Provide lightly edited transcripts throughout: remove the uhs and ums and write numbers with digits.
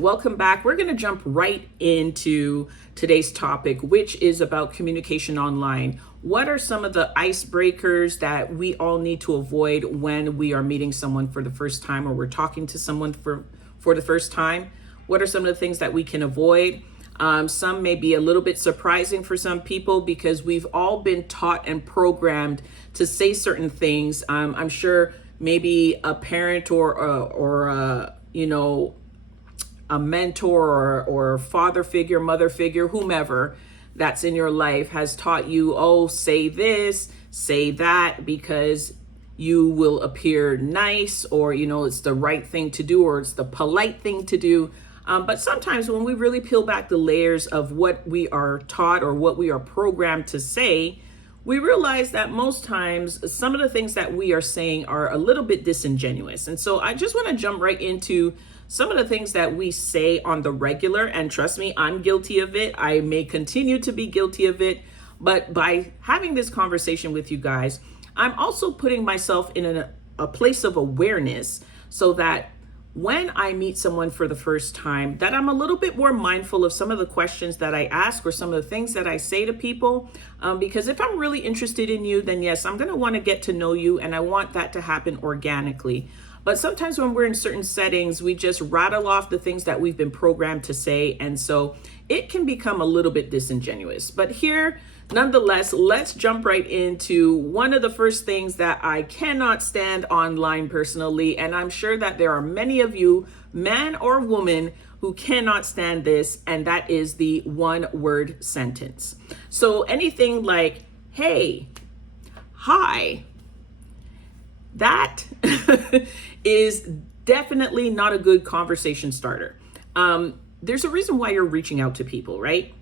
Welcome back. We're going to jump right into today's topic, which is about communication online. What are some of the icebreakers that we all need to avoid when we are meeting someone for the first time, or we're talking to someone for the first time? What are some of the things that we can avoid? Some may be a little bit surprising for some people because we've all been taught and programmed to say certain things. I'm sure maybe a parent or a mentor or father figure, mother figure, whomever that's in your life has taught you, oh, say this, say that, because you will appear nice, or, it's the right thing to do, or it's the polite thing to do. But sometimes when we really peel back the layers of what we are taught or what we are programmed to say, we realize that most times some of the things that we are saying are a little bit disingenuous. And so I just want to jump right into some of the things that we say on the regular. And trust me, I'm guilty of it. I may continue to be guilty of it. But by having this conversation with you guys, I'm also putting myself in a place of awareness so that when I meet someone for the first time, that I'm a little bit more mindful of some of the questions that I ask or some of the things that I say to people. Because if I'm really interested in you, then yes, I'm going to want to get to know you, and I want that to happen organically. But sometimes when we're in certain settings, we just rattle off the things that we've been programmed to say. And so it can become a little bit disingenuous. But here, nonetheless, let's jump right into one of the first things that I cannot stand online personally. And I'm sure that there are many of you, man or woman, who cannot stand this. And that is the one-word sentence. So anything like, hey, hi, that is definitely not a good conversation starter. There's a reason why you're reaching out to people, right?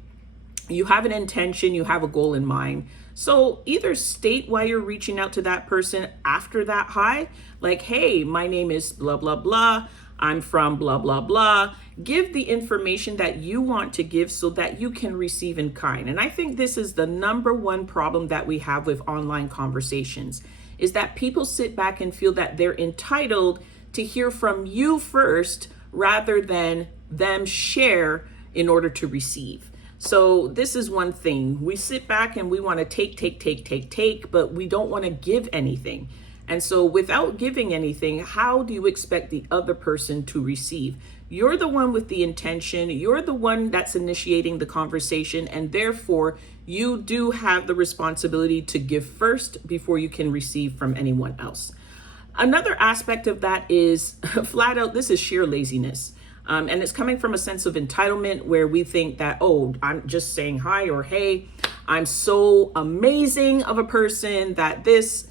You have an intention, you have a goal in mind. So either state why you're reaching out to that person after that hi, like, hey, my name is blah, blah, blah. I'm from blah, blah, blah. Give the information that you want to give so that you can receive in kind. And I think this is the number one problem that we have with online conversations, is that people sit back and feel that they're entitled to hear from you first rather than them share in order to receive. So this is one thing. We sit back and we want to take, but we don't want to give anything. And so without giving anything, how do you expect the other person to receive? You're the one with the intention. You're the one that's initiating the conversation, and therefore you do have the responsibility to give first before you can receive from anyone else. Another aspect of that is flat out, this is sheer laziness. And it's coming from a sense of entitlement where we think that, oh, I'm just saying hi or hey, I'm so amazing of a person that this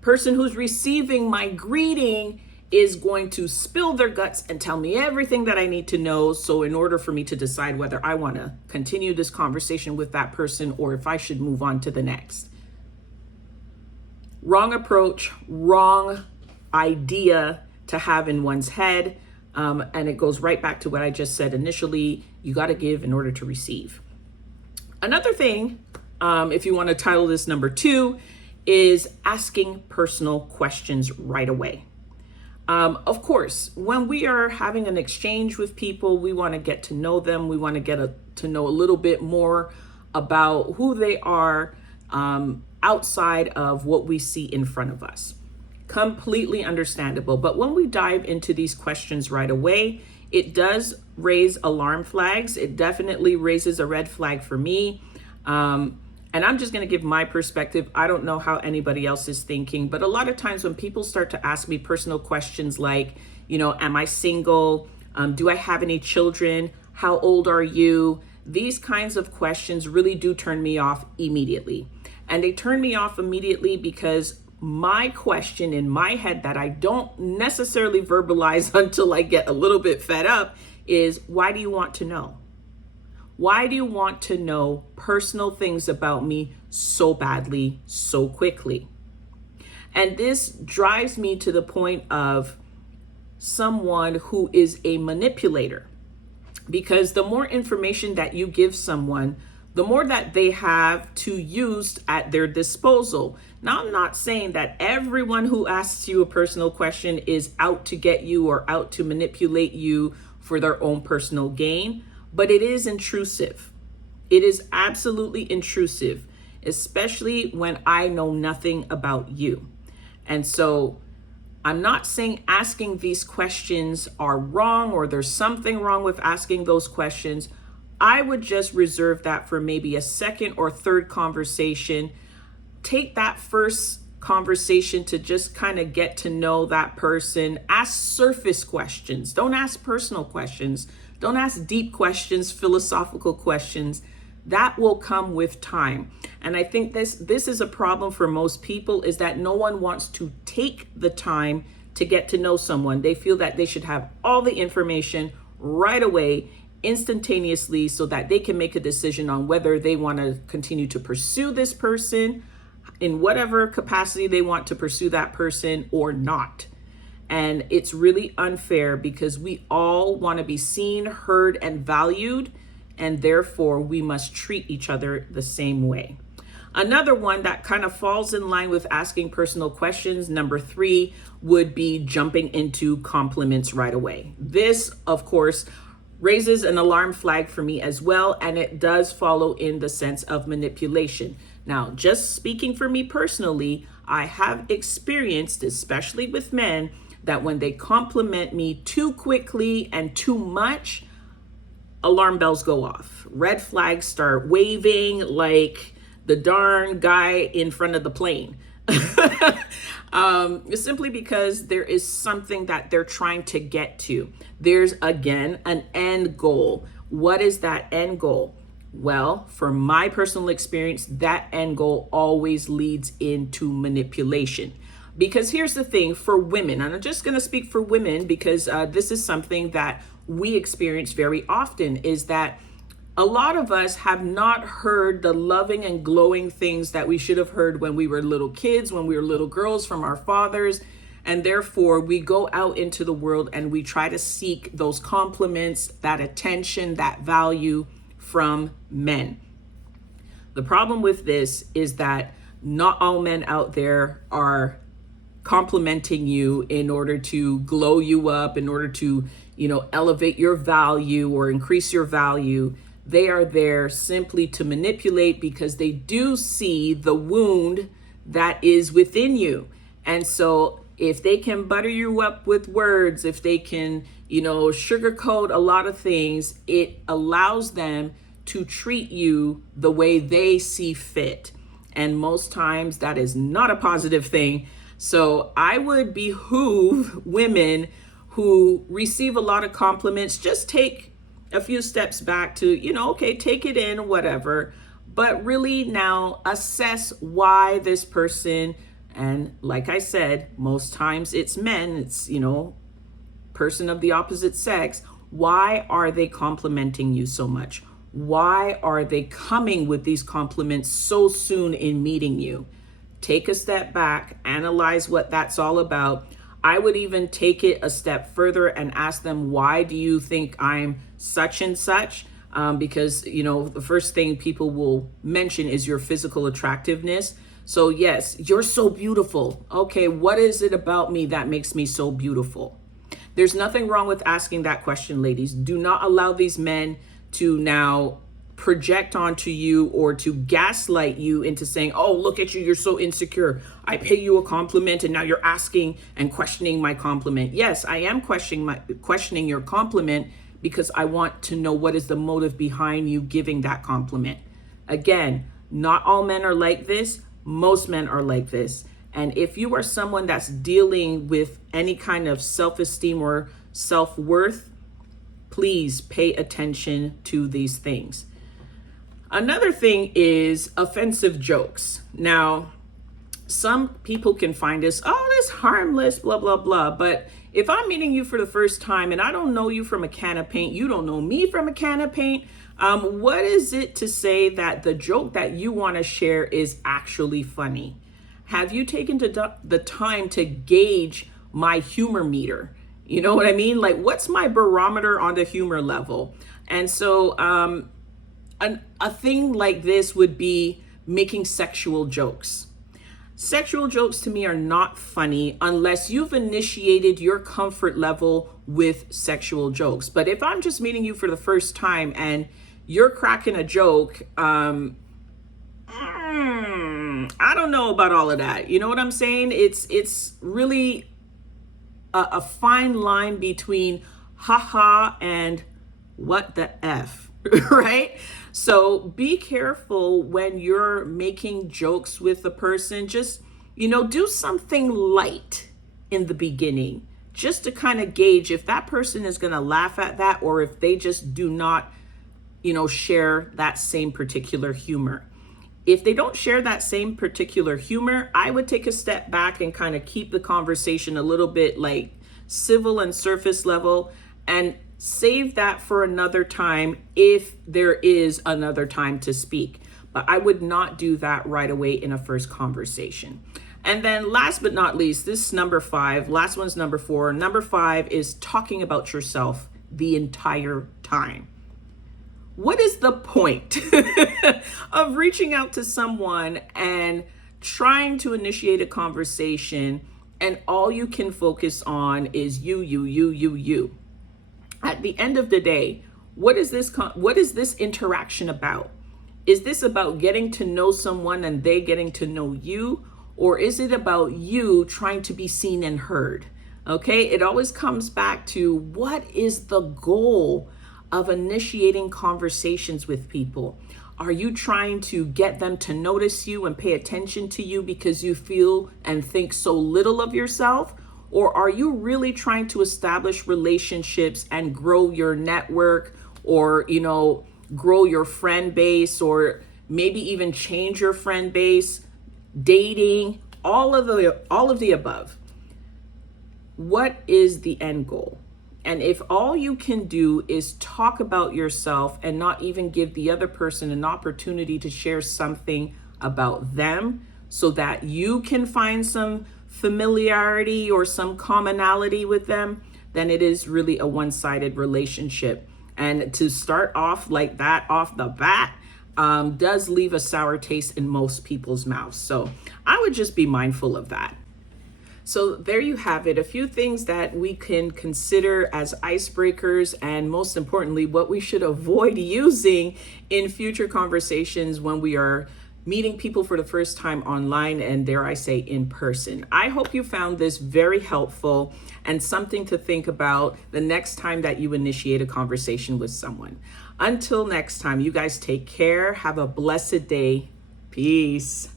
person who's receiving my greeting is going to spill their guts and tell me everything that I need to know. So in order for me to decide whether I want to continue this conversation with that person or if I should move on to the next. Wrong approach, wrong idea to have in one's head. And it goes right back to what I just said initially. You got to give in order to receive. Another thing, if you want to title this number 2, is asking personal questions right away. Of course, when we are having an exchange with people, we want to get to know them. We want to get to know a little bit more about who they are outside of what we see in front of us. Completely understandable. But when we dive into these questions right away, it does raise alarm flags. It definitely raises a red flag for me. And I'm just going to give my perspective. I don't know how anybody else is thinking, but a lot of times when people start to ask me personal questions like, am I single? Do I have any children? How old are you? These kinds of questions really do turn me off immediately. And they turn me off immediately because my question in my head that I don't necessarily verbalize until I get a little bit fed up is, why do you want to know? Why do you want to know personal things about me so badly, so quickly? And this drives me to the point of someone who is a manipulator, because the more information that you give someone, the more that they have to use at their disposal. Now, I'm not saying that everyone who asks you a personal question is out to get you or out to manipulate you for their own personal gain, but it is intrusive. It is absolutely intrusive, especially when I know nothing about you. And so I'm not saying asking these questions are wrong or there's something wrong with asking those questions. I would just reserve that for maybe a second or third conversation. Take that first conversation to just kind of get to know that person. Ask surface questions. Don't ask personal questions. Don't ask deep questions, philosophical questions. That will come with time. And I think this is a problem for most people, is that no one wants to take the time to get to know someone. They feel that they should have all the information right away, instantaneously, so that they can make a decision on whether they want to continue to pursue this person in whatever capacity they want to pursue that person or not. And it's really unfair because we all want to be seen, heard, and valued, and therefore we must treat each other the same way. Another one that kind of falls in line with asking personal questions, number 3, would be jumping into compliments right away. This, of course, raises an alarm flag for me as well, and it does follow in the sense of manipulation. Now, just speaking for me personally, I have experienced, especially with men, that when they compliment me too quickly and too much, alarm bells go off. Red flags start waving like the darn guy in front of the plane. Simply because there is something that they're trying to get to. There's, again, an end goal. What is that end goal? Well, from my personal experience, that end goal always leads into manipulation. Because here's the thing for women, and I'm just going to speak for women because this is something that we experience very often, is that a lot of us have not heard the loving and glowing things that we should have heard when we were little kids, when we were little girls, from our fathers. And therefore, we go out into the world and we try to seek those compliments, that attention, that value from men. The problem with this is that not all men out there are complimenting you in order to glow you up, in order to, elevate your value or increase your value. They are there simply to manipulate because they do see the wound that is within you. And so if they can butter you up with words, if they can, sugarcoat a lot of things, it allows them to treat you the way they see fit. And most times that is not a positive thing. So I would behoove women who receive a lot of compliments, just take a few steps back to, take it in, whatever, but really now assess why this person, and like I said, most times it's men, it's, person of the opposite sex, why are they complimenting you so much? Why are they coming with these compliments so soon in meeting you? Take a step back, analyze what that's all about. I would even take it a step further and ask them, why do you think I'm such and such? Because, the first thing people will mention is your physical attractiveness. So yes, you're so beautiful. Okay, what is it about me that makes me so beautiful? There's nothing wrong with asking that question, ladies. Do not allow these men to now project onto you or to gaslight you into saying, oh, look at you, you're so insecure. I pay you a compliment and now you're asking and questioning my compliment. Yes, I am questioning your compliment because I want to know what is the motive behind you giving that compliment. Again, not all men are like this. Most men are like this. And if you are someone that's dealing with any kind of self-esteem or self-worth, please pay attention to these things. Another thing is offensive jokes. Now, some people can find this, this harmless, blah, blah, blah. But if I'm meeting you for the first time and I don't know you from a can of paint, you don't know me from a can of paint, what is it to say that the joke that you want to share is actually funny? Have you taken the time to gauge my humor meter? You know what I mean? Like, what's my barometer on the humor level? And so a thing like this would be making sexual jokes. Sexual jokes to me are not funny unless you've initiated your comfort level with sexual jokes. But if I'm just meeting you for the first time and you're cracking a joke, I don't know about all of that. You know what I'm saying? It's really a fine line between haha and what the F, right? So be careful when you're making jokes with a person. Just, do something light in the beginning, just to kind of gauge if that person is going to laugh at that or if they just do not, share that same particular humor. If they don't share that same particular humor, I would take a step back and kind of keep the conversation a little bit like civil and surface level, and save that for another time if there is another time to speak. But I would not do that right away in a first conversation. And then last but not least, this is number 5. Last one's number 4. Number 5 is talking about yourself the entire time. What is the point of reaching out to someone and trying to initiate a conversation and all you can focus on is you? At the end of the day, what is this interaction about? Is this about getting to know someone and they getting to know you? Or is it about you trying to be seen and heard? Okay, it always comes back to what is the goal of initiating conversations with people? Are you trying to get them to notice you and pay attention to you because you feel and think so little of yourself? Or are you really trying to establish relationships and grow your network, or, grow your friend base, or maybe even change your friend base, dating, all of the above? What is the end goal? And if all you can do is talk about yourself and not even give the other person an opportunity to share something about them so that you can find some familiarity or some commonality with them, then it is really a one-sided relationship. And to start off like that off the bat does leave a sour taste in most people's mouths. So I would just be mindful of that. So there you have it, a few things that we can consider as icebreakers, and most importantly, what we should avoid using in future conversations when we are meeting people for the first time online and, dare I say, in person. I hope you found this very helpful and something to think about the next time that you initiate a conversation with someone. Until next time, you guys take care. Have a blessed day. Peace.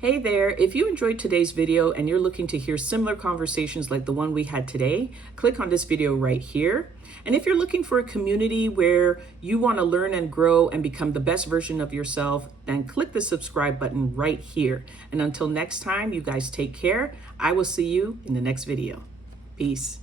Hey there, if you enjoyed today's video and you're looking to hear similar conversations like the one we had today, click on this video right here. And if you're looking for a community where you want to learn and grow and become the best version of yourself, then click the subscribe button right here. And until next time, you guys take care. I will see you in the next video. Peace.